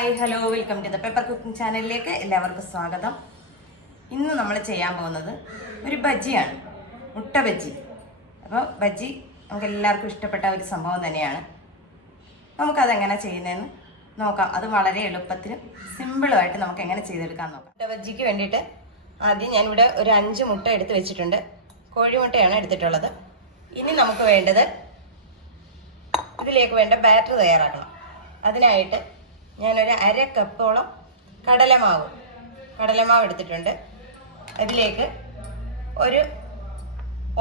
Hi hello welcome to the paper cooking ചാനലിലേക്ക് എല്ലാവർക്കും സ്വാഗതം. ഇന്ന് നമ്മൾ ചെയ്യാൻ പോകുന്നത് ഒരു ബജ്ജിയാണ് മുട്ട ബജ്ജി അപ്പോൾ ബജ്ജി നമുക്ക് എല്ലാവർക്കും ഇഷ്ടപ്പെട്ട ഒരു സംഭവം തന്നെയാണ്. നമുക്കതെങ്ങനെ ചെയ്യുന്നതെന്ന് നോക്കാം. അത് വളരെ എളുപ്പത്തിലും സിമ്പിളുമായിട്ട് നമുക്ക് എങ്ങനെ ചെയ്തെടുക്കാൻ നോക്കാം. മുട്ട ബജ്ജിക്ക് വേണ്ടിയിട്ട് ആദ്യം ഞാനിവിടെ ഒരു അഞ്ച് മുട്ട എടുത്ത് വെച്ചിട്ടുണ്ട്. കോഴിമുട്ടയാണ് എടുത്തിട്ടുള്ളത്. ഇനി നമുക്ക് വേണ്ടത് ഇതിലേക്ക് വേണ്ട ബാറ്റർ തയ്യാറാക്കണം. അതിനായിട്ട് ഞാനൊരു അര കപ്പോളം കടലമാവ് കടലമാവ് എടുത്തിട്ടുണ്ട്. അതിലേക്ക് ഒരു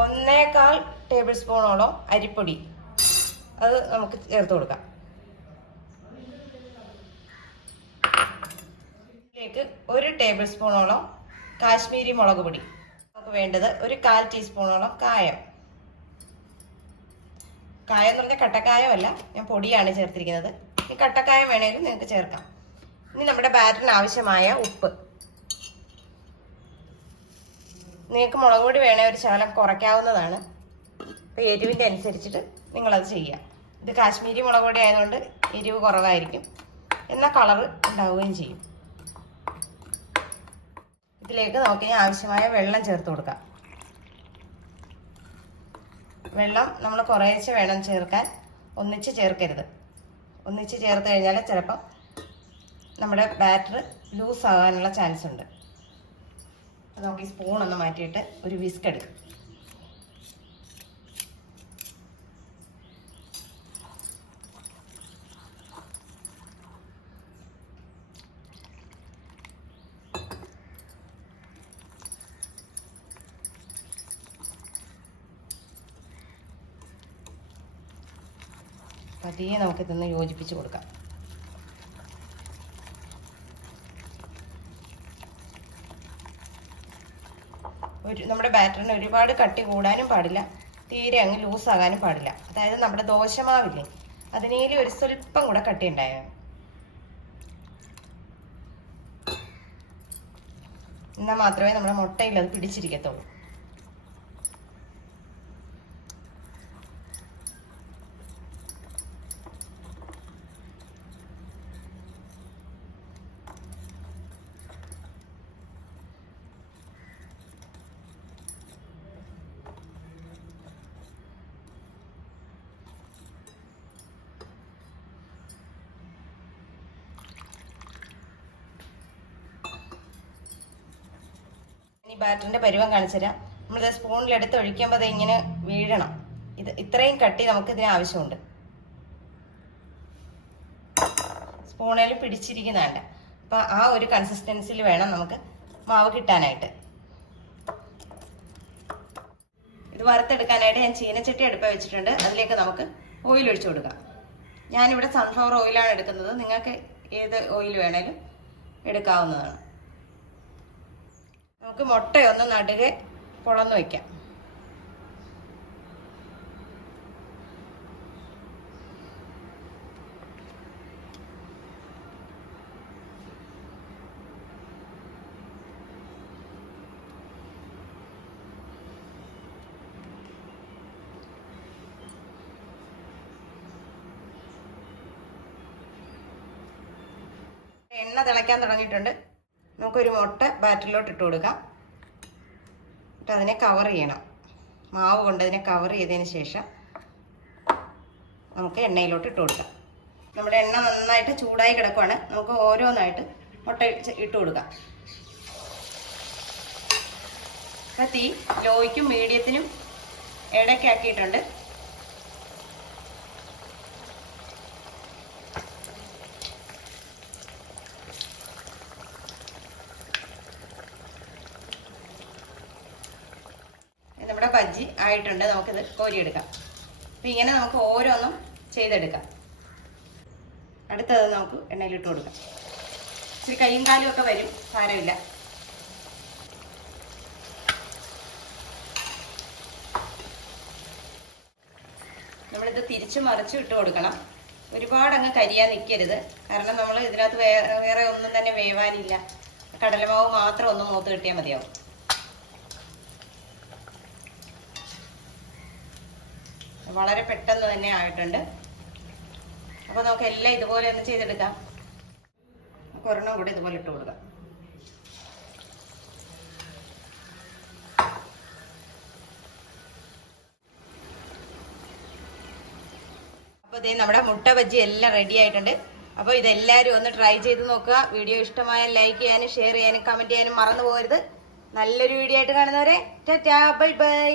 ഒന്നേകാൽ ടേബിൾ സ്പൂണോളം അരിപ്പൊടി. അത് നമുക്ക് ചേർത്ത് കൊടുക്കാം. ഇതിലേക്ക് ഒരു ടേബിൾ സ്പൂണോളം കാശ്മീരി മുളക് പൊടി. നമുക്ക് വേണ്ടത് ഒരു കാൽ ടീസ്പൂണോളം കായം. കായം എന്ന് പറഞ്ഞാൽ കട്ടക്കായമല്ല ഞാൻ പൊടിയാണ് ചേർത്തിരിക്കുന്നത്. ഈ കട്ടക്കായം വേണേലും നിങ്ങൾക്ക് ചേർക്കാം. ഇനി നമ്മുടെ ബാറ്ററിന് ആവശ്യമായ ഉപ്പ്. നിങ്ങൾക്ക് മുളക് പൊടി വേണേ ഒരു ശകലം കുറയ്ക്കാവുന്നതാണ്. അപ്പോൾ എരിവിന്റെ അനുസരിച്ചിട്ട് നിങ്ങളത് ചെയ്യുക. ഇത് കാശ്മീരി മുളക് പൊടി ആയതുകൊണ്ട് എരിവ് കുറവായിരിക്കും. എന്നാൽ കളറ് ഉണ്ടാവുകയും ചെയ്യും. ഇതിലേക്ക് നമുക്ക് ഇനി ആവശ്യമായ വെള്ളം ചേർത്ത് കൊടുക്കാം. വെള്ളം നമ്മൾ കുറേശ്ശെ വേണം ചേർക്കാൻ. ഒന്നിച്ച് ചേർക്കരുത്. ഒന്നിച്ച് ചേർത്ത് കഴിഞ്ഞാൽ ചിലപ്പം നമ്മുടെ ബാറ്റർ ലൂസ് ആകാനുള്ള ചാൻസ് ഉണ്ട്. നമുക്ക് ഈ സ്പൂൺ ഒന്ന് മാറ്റിയിട്ട് ഒരു വിസ്ക് എടുക്കും. പതിയെ നമുക്കിതൊന്ന് യോജിപ്പിച്ച് കൊടുക്കാം. ഒരു നമ്മുടെ ബാറ്ററിന് ഒരുപാട് കട്ടി കൂടാനും പാടില്ല. തീരെ അങ്ങ് ലൂസ് ആകാനും പാടില്ല. അതായത് നമ്മുടെ ദോശമാവില്ലേ അതിനേലും ഒരു സ്വല്പം കൂടെ കട്ടി ഉണ്ടായാൽ എന്നാൽ മാത്രമേ നമ്മുടെ മുട്ടയിൽ അത് പിടിച്ചിരിക്കത്തുള്ളൂ. ഇനി ബാറ്ററിന്റെ പരുവം കാണിച്ചുതരാം നമ്മളിത് സ്പൂണിൽ എടുത്ത് ഒഴിക്കുമ്പോൾ അത് ഇങ്ങനെ വീഴണം. ഇത് ഇത്രയും കട്ടി നമുക്ക് ഇതിന് ആവശ്യമുണ്ട്. സ്പൂണേലും പിടിച്ചിരിക്കുന്നതാണ്ട് അപ്പം ആ ഒരു കൺസിസ്റ്റൻസിൽ വേണം നമുക്ക് മാവ് കിട്ടാനായിട്ട്. ഇത് വറുത്തെടുക്കാനായിട്ട് ഞാൻ ചീനച്ചട്ടി അടുപ്പ വെച്ചിട്ടുണ്ട്. അതിലേക്ക് നമുക്ക് ഓയിൽ ഒഴിച്ചു കൊടുക്കാം. ഞാനിവിടെ സൺഫ്ലവർ ഓയിലാണ് എടുക്കുന്നത്. നിങ്ങൾക്ക് ഏത് ഓയിൽ വേണേലും എടുക്കാവുന്നതാണ്. നമുക്ക് മുട്ടയൊന്ന് നടുകെ പൊളന്ന് വയ്ക്കാം എണ്ണ തിളയ്ക്കാൻ തുടങ്ങിയിട്ടുണ്ട്. നമുക്കൊരു മുട്ട ബാറ്ററിലോട്ട് ഇട്ട് കൊടുക്കാം. എന്നിട്ട് അതിനെ കവർ ചെയ്യണം. മാവ് കൊണ്ട് അതിനെ കവർ ചെയ്തതിന് ശേഷം നമുക്ക് എണ്ണയിലോട്ട് ഇട്ട് കൊടുക്കാം. നമ്മുടെ എണ്ണ നന്നായിട്ട് ചൂടായി കിടക്കുവാണ്. നമുക്ക് ഓരോന്നായിട്ട് മുട്ട ഇട്ട് കൊടുക്കാം. അപ്പം തീ ലോയ്ക്കും മീഡിയത്തിനും ഇടയ്ക്കാക്കിയിട്ടുണ്ട്. നമ്മുടെ ബജ്ജി ആയിട്ടുണ്ട് നമുക്കിത് കോരിയെടുക്കാം. അപ്പം ഇങ്ങനെ നമുക്ക് ഓരോന്നും ചെയ്തെടുക്കാം. അടുത്തത് നമുക്ക് എണ്ണയിലിട്ട് കൊടുക്കാം. ഇച്ചിരി കൈയും കാലും ഒക്കെ വരും. സാരമില്ല. നമ്മളിത് തിരിച്ച് മറിച്ച് ഇട്ട് കൊടുക്കണം. ഒരുപാട് അങ്ങ് കരിയാൻ നിൽക്കരുത് കാരണം നമ്മൾ ഇതിനകത്ത് വേറെ വേറെ ഒന്നും തന്നെ വേവാനില്ല. കടലമാവ് മാത്രം ഒന്ന് മൂത്ത് കിട്ടിയാൽ മതിയാവും. വളരെ പെട്ടെന്ന് തന്നെ ആയിട്ടുണ്ട്. അപ്പോൾ നമുക്ക് എല്ലാം ഇതുപോലെ ഒന്ന് ചെയ്തെടുക്കാം. നമുക്ക് ഒരെണ്ണം കൂടി ഇതുപോലെ ഇട്ട് കൊടുക്കാം. അപ്പോൾ ഇതേ നമ്മുടെ മുട്ട ബജ്ജി എല്ലാം റെഡി ആയിട്ടുണ്ട്. അപ്പോൾ ഇതെല്ലാവരും ഒന്ന് ട്രൈ ചെയ്ത് നോക്കുക. വീഡിയോ ഇഷ്ടമായ ലൈക്ക് ചെയ്യാനും ഷെയർ ചെയ്യാനും കമന്റ് ചെയ്യാനും മറന്നു പോകരുത്. നല്ലൊരു വീഡിയോ ആയിട്ട് കാണുന്നവരെ ടാറ്റാ ബൈ ബൈ